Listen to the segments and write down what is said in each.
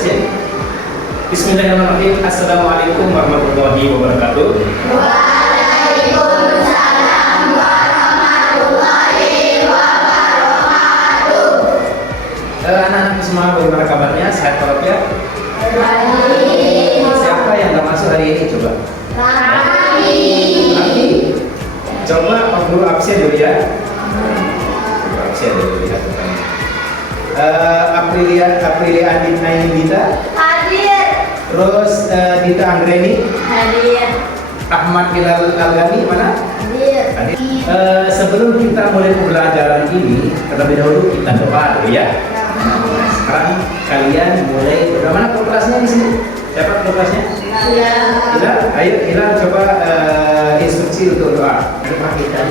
ya? Bismillahirrahmanirrahim. Assalamualaikum warahmatullahi wabarakatuh. Waalaikumsalam warahmatullahi wabarakatuh. Anak-anak semua, bagaimana kabarnya? Sehat walafiat? Baik. Siapa yang nggak masuk hari ini coba? Kami. Kami. Coba Pak Guru absen dulu ya. Absen dulu ya. Aprilia Adit Ainindita. Hadir. Terus Dita Anggreni. Hadir. Ahmad Hilal Algani mana? Hadir. Hadir. Sebelum kita mulai pembelajaran ini, terlebih dahulu kita doa dulu ya. Sekarang kalian mulai bagaimana kelasnya di sini? Siapa kelasnya? Hilal, ayo Hilal coba instruksi untuk doa. Doa kita.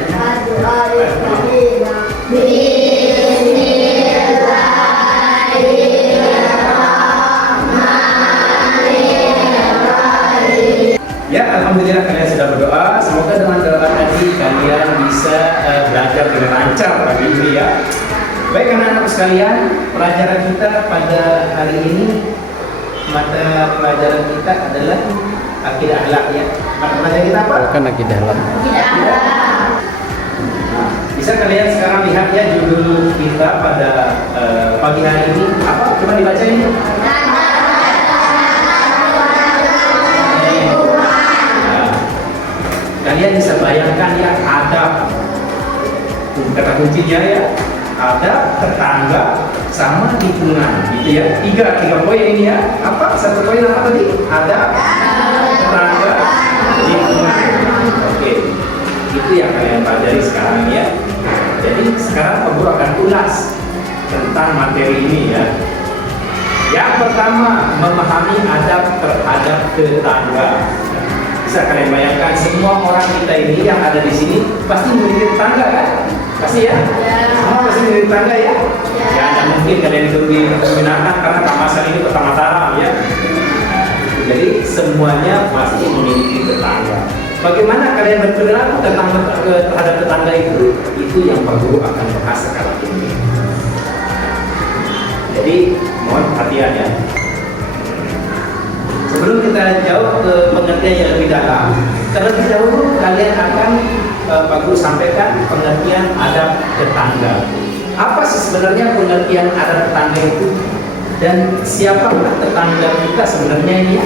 Ya, alhamdulillah kalian sudah berdoa. Semoga dengan doa tadi kalian bisa belajar dengan lancar pagi ini ya. Baik anak-anak sekalian, pelajaran kita pada hari ini, mata pelajaran kita adalah akidah akhlak ya. Mata pelajaran kita apa? Bukan akidah akhlak. Bisa kalian sekarang lihat ya judul kita pada pagi hari ini apa? Coba dibaca ini. Kalian bisa bayangkan ya, adab kata kuncinya ya, adab, tetangga, sama lingkungan gitu ya. Tiga poin ini ya. Apa? Satu poin apa tadi? Adab, tetangga, lingkungan. Oke, itu yang kalian pelajari sekarang ya. Jadi sekarang Pak Guru akan ulas tentang materi ini ya. Yang pertama, memahami adab terhadap tetangga. Bisa kalian bayangkan semua orang kita ini yang ada di sini pasti memiliki tetangga kan? Pasti ya? Semua pasti memiliki tetangga ya? Ya, tidak mungkin kalian itu digunakan karena kawasan ini kota Mataram ya. Jadi semuanya pasti memiliki tetangga. Bagaimana kalian berperilaku terhadap tetangga itu? Itu yang Pak Guru akan bahas sekarang ini. Jadi mohon perhatian ya. Sebelum kita jauh ke pengertian yang lebih dalam, terlebih dahulu kalian akan Pak Guru sampaikan pengertian adab tetangga. Apa sih sebenarnya pengertian adab tetangga itu? Dan siapakah tetangga kita sebenarnya ini?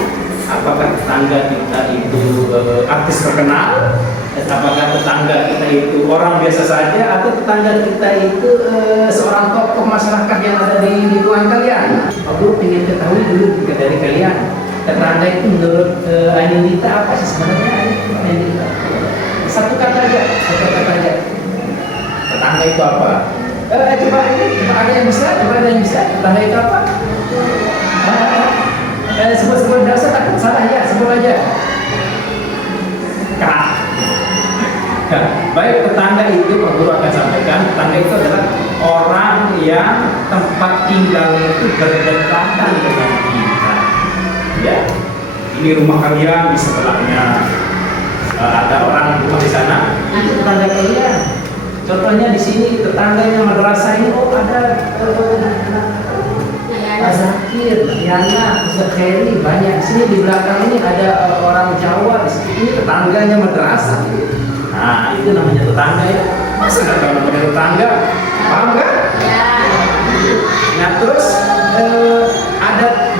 Apakah tetangga kita itu artis terkenal? Apakah tetangga kita itu orang biasa saja? Atau tetangga kita itu seorang tokoh masyarakat yang ada di lingkungan kalian? Pak Guru ingin ketahui dulu dari kalian. Tetangga itu menurut Ainindita apa sih sebenarnya? Ainindita satu kata aja. Tetangga itu apa? Coba ada yang bisa? Tetangga itu apa? Sebut dasar takut salah ya, sebut aja. Kak. Baik, tetangga itu Pak Guru akan sampaikan. Tetangga itu adalah orang yang tempat tinggalnya itu berdekatan dengan kita. Ya, ini rumah kalian di sebelahnya ada orang rumah di sana, itu tetangga kalian. Contohnya di sini tetangganya madrasah ini, ada Pak Zakir, Yana, Ustaz Khairi, banyak. Di sini di belakang ini ada orang Jawa, di sini ini tetangganya madrasah. Nah, itu namanya tetangga ya. Masa nggak tahu namanya tetangga? Paham nggak? Ya. Nah, terus ada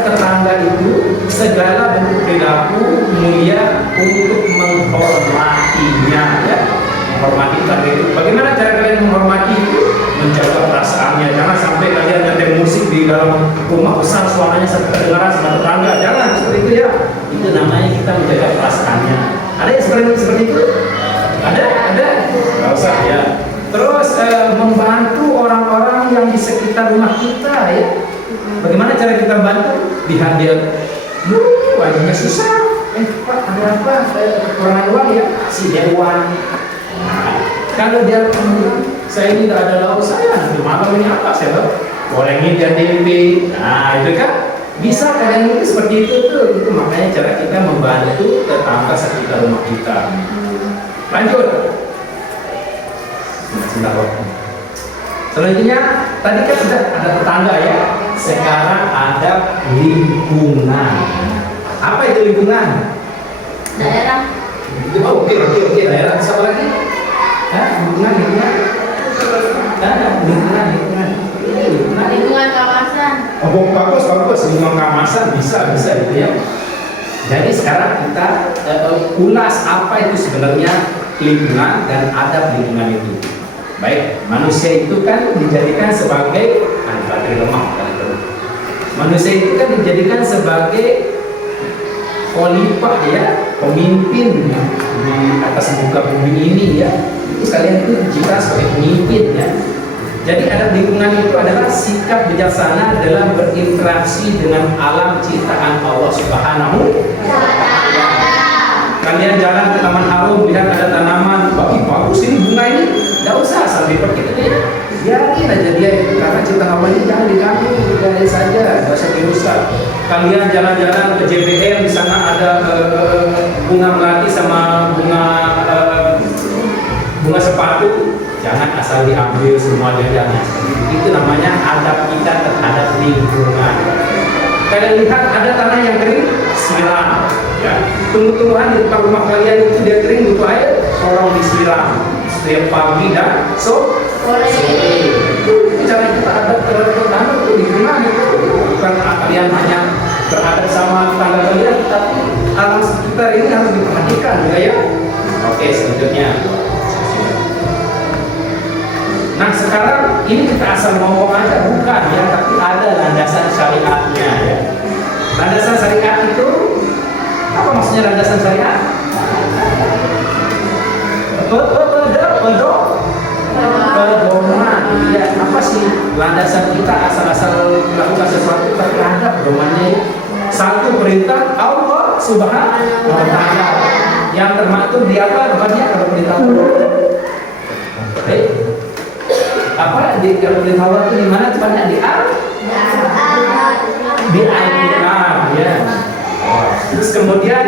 tetangga itu segala bentuk perilaku mulia untuk menghormatinya ya. Menghormati tetangga itu. Bagaimana cara kalian menghormati itu? Menjaga perasaannya. Jangan sampai kalian nyetel musik di dalam rumah besar suaranya sampai kedengaran sama tetangga. Jangan seperti itu ya. Itu namanya kita menjaga perasaannya. Ada yang seperti itu? Ada? Nggak usah ya. Terus membantu orang-orang yang di sekitar rumah kita ya. Bagaimana cara kita bantu? Lihat dia, wajahnya susah. Pak, ada apa? Kekurangan uang ya? Si dia uang. Nah, kalau dia bilang, saya ini tidak ada lauk, saya nanti malam ini apa? Saya gorengin dia tempe. Nah, itu kan bisa kalian itu seperti itu tuh. Itu makanya cara kita membantu tetangga sekitar rumah kita. Lanjut. Sebentar. Selanjutnya, tadi kan sudah ada tetangga ya. sekarang adab lingkungan. Apa itu lingkungan? Daerah. Oh, oke. Daerah. Siapa lagi? Lingkungan. Lingkungan kawasan. Oh, bagus. Lingkungan kawasan bisa itu ya. Jadi sekarang kita ulas apa itu sebenarnya lingkungan dan adab lingkungan itu. Baik, manusia itu kan dijadikan sebagai baterai lemah kan. Manusia itu kan dijadikan sebagai khalifah ya, pemimpin di atas muka bumi ini ya. Itu kalian itu dicipta sebagai pemimpin ya. Jadi adab lingkungan itu adalah sikap bijaksana dalam berinteraksi dengan alam ciptaan Allah Subhanahu wa Ta'ala. Kalian jalan ke taman harum, lihat ada tanaman, bagus ini bunga ini, tidak usah sampai pergi itu ya. Biarin aja dia itu, karena ciptaan Allah ini jangan diganggu, biarin saja, tidak usah dirusak. Kalian jalan-jalan ke JBL, di sana ada bunga melati sama bunga sepatu, jangan asal diambil semua jangan. Itu namanya adab kita terhadap lingkungan. Kalian lihat ada tanah yang kering, siram. Ya, tumbuh-tumbuhan di depan rumah kalian itu dia kering butuh air, tolong disiram setiap pagi dan sore. Itu cara kita adab terhadap tanah itu lingkungan itu. Bukan kalian hanya beradab sama tetangga kalian, tapi alam sekitar ini harus diperhatikan ya. Oke, selanjutnya. Nah sekarang ini kita asal ngomong aja bukan ya, tapi ada landasan syariatnya ya. Landasan syariat itu apa maksudnya landasan syariat? Pedoman. Ya, apa sih landasan kita asal-asal melakukan sesuatu terhadap pedomannya? Satu perintah Allah Subhanahu wa Ta'ala yang termaktub di apa namanya kalau perintah Allah? Apa di perintah Allah itu di mana tempatnya di Al-Quran ya. Terus kemudian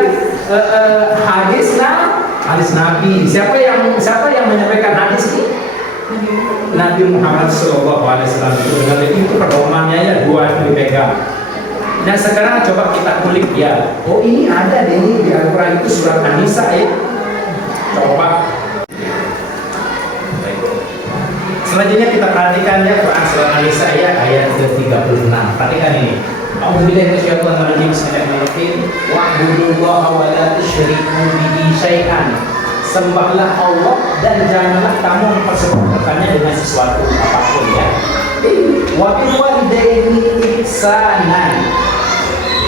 hadis Nabi. Siapa yang menyampaikan hadis ini? Nabi Muhammad SAW. Itu pedomannya ya, dua yang dipegang. Dan sekarang coba kita kulik ya. Oh ini ada deh ini di Al-Quran itu surat An-Nisa ya. Coba. Selanjutnya kita perhatikan ya Quran surat An-Nisa ya ayat ke-36. Perhatikan ini. A'udzubillahi minasyaitonir rajim. Bismillahirrahmanirrahim. Wa'budullaha wa la tusyriku bihi syai'an. Sembahlah Allah dan janganlah kamu mempersekutukannya dengan sesuatu apapun ya. Wa bil walidaini ihsanan.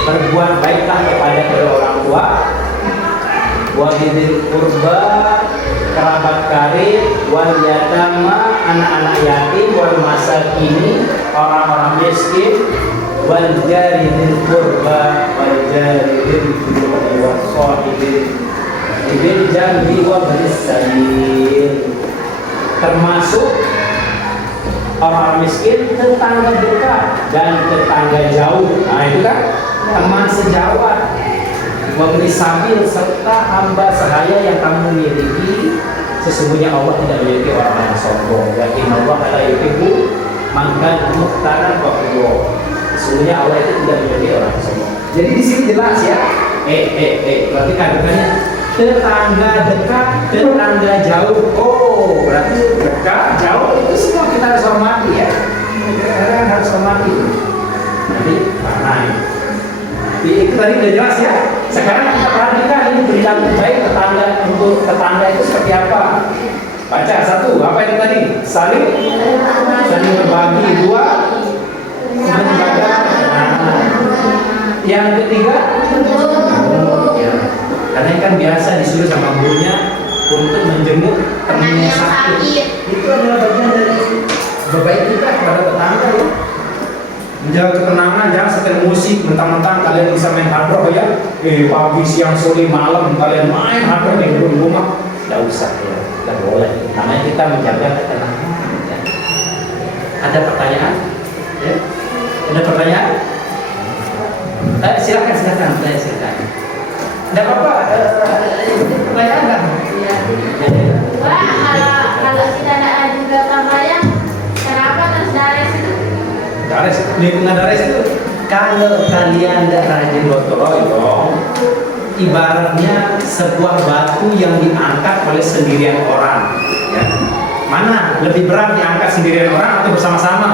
Berbuat baiklah kepada kedua orang tua. Wa bidzil qurba, kerabat karib, wal yatama, anak-anak yatim, wal masakin, orang-orang miskin, wal jari dzil qurba, wal jari dzil junubi, was sahibi bil janbi wa bis sabil. Termasuk orang miskin, tetangga dekat dan tetangga jauh. Nah itu kan teman sejawat. Wabri sabil serta hamba sahaya yang kamu miliki. Sesungguhnya Allah tidak memiliki orang yang sombong. Wa innallaha la yuhibbu man kana mukhtalan fakhura. Sesungguhnya Allah itu tidak memiliki orang yang sombong. Jadi di sini jelas ya. Perhatikan katanya tetangga dekat, tetangga jauh. Oh, berarti dekat, jauh itu semua kita harus hormati ya. Kita harus hormati. Nanti mana ini? Itu tadi udah jelas ya. Sekarang kita perhatikan ini perilaku baik tetangga untuk tetangga itu seperti apa. Baca satu, apa itu tadi? Saling berbagi. Dua, menjaga. Yang ketiga, ya. Karena kan biasa disuruh sama gurunya untuk menjenguk teman yang sakit. Itu adalah bagian dari berbaik kita kepada tetangga ya. Menjaga ketenangan, jangan setel musik mentang-mentang kalian bisa main hard rock ya. Pagi, siang, sore, malam kalian main hard rock di rumah. Tidak usah ya, tidak boleh. Karena kita menjaga ketenangan. Ya. Ada pertanyaan? Ya? Ada pertanyaan? Silakan. Tidak apa-apa. Pertanyaan nggak? Iya. Wah, kalau kita tidak juga kamarnya, kenapa terus dari situ? Dares, lingkungan dares itu kalau kalian tidak rajin gotong royong, ibaratnya sebuah batu yang diangkat oleh sendirian orang. Ya. Mana lebih berat diangkat sendirian orang atau bersama-sama?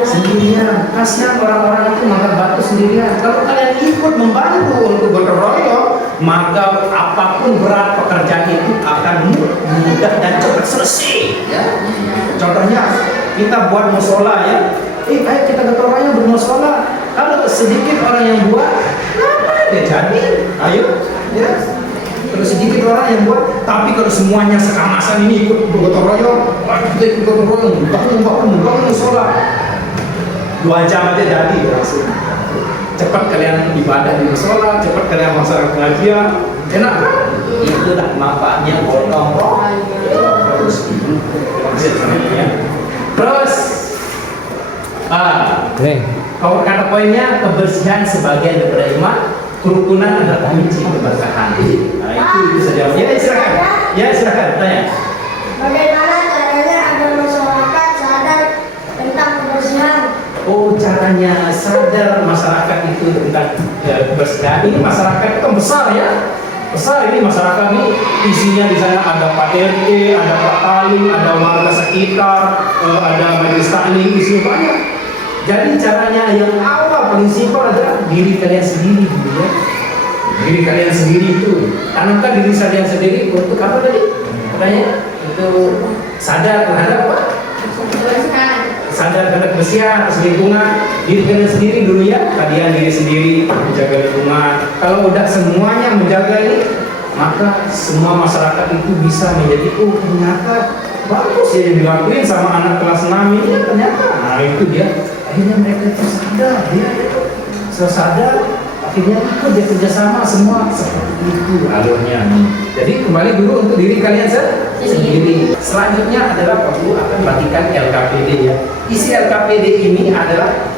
Sendirian. Kasihan orang-orang itu mengangkat batu sendirian. Kalau kalian ikut membantu untuk gotong royong, maka apapun berat pekerjaan itu akan mudah dan cepat selesai. Ya. Contohnya kita buat musola ya. Ayo kita gotong royong bermusola. Kalau sedikit orang yang buat, apa dia jadi? Ayo, ya. Kalau sedikit orang yang buat, tapi kalau semuanya sekamasan ini ikut bergotong royong, kita ikut gotong royong, bangun musola. 2 jam aja jadi langsung. Cepat kalian ibadah di musola, cepat kalian masyarakat pengajian, enak kan? Itulah manfaatnya gotong royong. Terus, kalau kata poinnya kebersihan sebagian daripada iman, kerukunan adalah kunci keberkahan. Nah itu bisa jawab. Ya silakan. Ya silakan tanya. Bagaimana caranya agar masyarakat sadar tentang kebersihan? Oh, caranya sadar masyarakat itu tentang kebersihan. Ini masyarakat itu besar ya. Besar ini masyarakat ini isinya di sana ada Pak RT, ada Pak Talim, ada warga sekitar, ada majelis taklim, isinya banyak. Jadi caranya yang awal paling simpel adalah diri kalian sendiri dulu ya. Diri kalian sendiri itu. Tanamkan diri kalian sendiri untuk apa tadi? Katanya untuk sadar terhadap apa? Sadar terhadap kebersihan, lingkungan. Diri kalian sendiri dulu ya. Kalian diri sendiri menjaga lingkungan. Kalau udah semuanya menjaga ini, maka semua masyarakat itu bisa menjadi ternyata bagus ya yang dilakuin sama anak kelas 6 ini ternyata. Nah itu dia. Akhirnya mereka itu sadar, dia sadar, akhirnya ikut dia kerjasama semua seperti itu alurnya. Jadi kembali dulu untuk diri kalian sendiri. Selanjutnya adalah Pak Guru akan bagikan LKPD ya. Isi LKPD ini adalah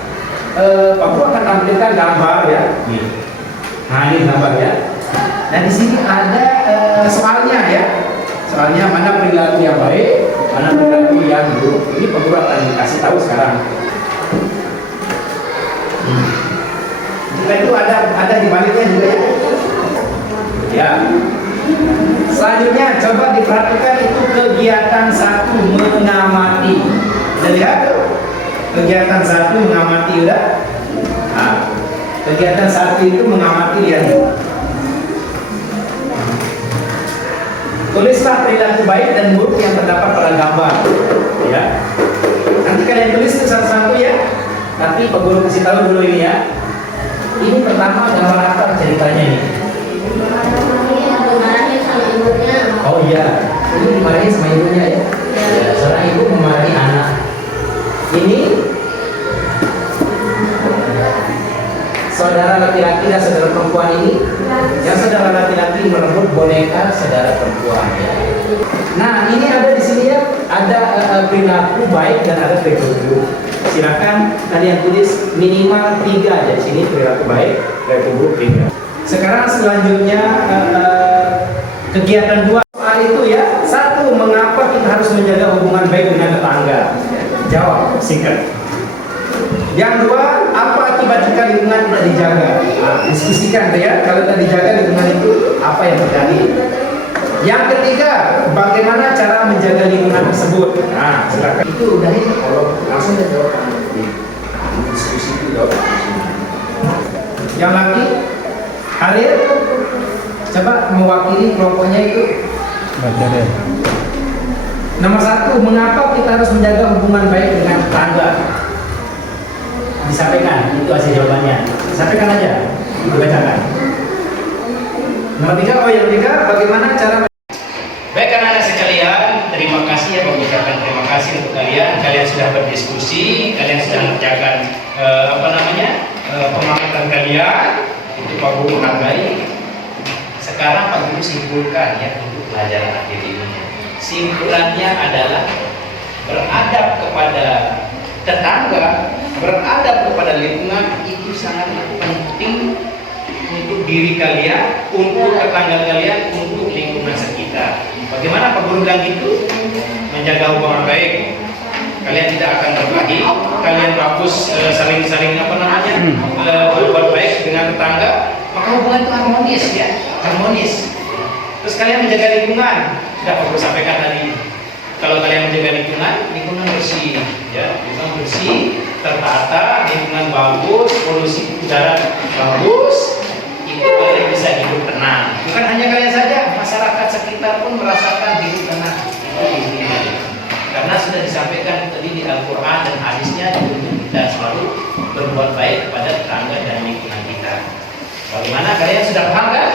Pak Guru akan tampilkan gambar ya. Nah ini gambar ya. Nah di sini ada soalnya ya. Soalnya mana perilaku yang baik, mana perilaku yang buruk. Ini Pak Guru akan kasih tahu sekarang. Kita itu ada di baliknya juga ya. Ya. Selanjutnya coba diperhatikan itu kegiatan 1 mengamati. Sudah lihat tuh? Kegiatan 1 mengamati udah. Nah, kegiatan 1 itu mengamati ya. Tulislah perilaku baik dan buruk yang terdapat pada gambar. Ya. Nanti kalian tulis itu satu-satu ya. Tapi Pak Guru kasih tahu dulu ini ya. Ini pertama gambar apa ceritanya ini? Dimarahin sama ibunya. Oh iya, ini dimarahin sama ibunya ya. Ya, seorang ibu memarahi anak. Ini saudara laki-laki dan saudara perempuan ini. Yang saudara laki-laki merebut boneka saudara perempuan ya. Nah, ini ada di sini ya, ada perilaku baik dan ada perilaku buruk. Silakan kalian tulis minimal 3 aja di sini perilaku baik, perilaku buruk 3. Sekarang selanjutnya kegiatan 2 soal itu ya. 1, mengapa kita harus menjaga hubungan baik dengan tetangga? Jawab singkat. Yang 2, apa akibat jika lingkungan tidak dijaga? Nah, diskusikan ya. Kalau tidak dijaga lingkungan itu apa yang terjadi? Yang ketiga, bagaimana cara menjaga lingkungan tersebut? Nah, silakan. Itu udah ini kalau langsung aja jawab di diskusi itu jawab. Yang lagi, Halil, coba mewakili kelompoknya itu. Nomor 1, mengapa kita harus menjaga hubungan baik dengan tetangga? Disampaikan, itu hasil jawabannya. Sampaikan aja, dibacakan. Nomor 3, oh yang 3, bagaimana cara. Baik anak-anak sekalian, terima kasih ya, mengucapkan terima kasih untuk kalian. Kalian sudah berdiskusi, kalian sudah mengerjakan pengamatan kalian. Itu Pak Guru hargai. Sekarang Pak Guru simpulkan ya untuk pelajaran akhir ini. Simpulannya adalah beradab kepada tetangga, beradab kepada lingkungan itu sangat penting untuk diri kalian, untuk tetangga kalian, untuk lingkungan sekitar. Bagaimana Pak Guru bilang gitu? Menjaga hubungan baik kalian tidak akan berkelahi, kalian bagus saling-saling apa namanya berbuat baik dengan tetangga, maka hubungan itu harmonis ya, harmonis. Terus kalian menjaga lingkungan, sudah aku sampaikan tadi. Kalau kalian menjaga lingkungan bersih, ya, lingkungan bersih, tertata, lingkungan bagus, polusi udara bagus, itu kalian bisa hidup tenang. Bukan hanya kalian saja, masyarakat sekitar pun merasakan hidup tenang. Itu intinya. Karena sudah disampaikan tadi di Al-Quran dan hadisnya, untuk kita selalu berbuat baik kepada tetangga dan lingkungan kita. Bagaimana, kalian sudah paham kan?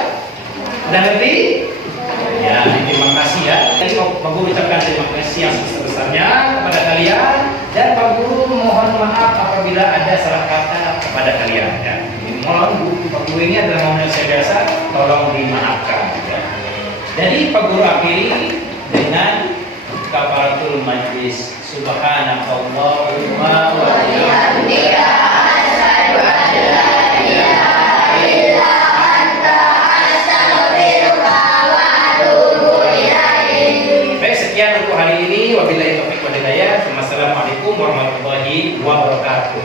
Sudah ngerti? Ya, terima kasih ya. Jadi Pak Guru ucapkan terima kasih yang sebesar-besarnya kepada kalian, dan Pak Guru mohon maaf apabila ada salah kata kepada kalian. Ya. Mohon Pak Guru ini adalah manusia biasa, tolong dimaafkan. Ya. Jadi Pak Guru akhiri dengan kafaratul majlis. Subhanakallahumma wa bihamdika asyhadu an la ilaha illa anta astaghfiruka wa atubu ilaik. Baik, sekian untuk hari ini. Wabillahi taufiq wal hidayah. Wassalamualaikum warahmatullahi wabarakatuh.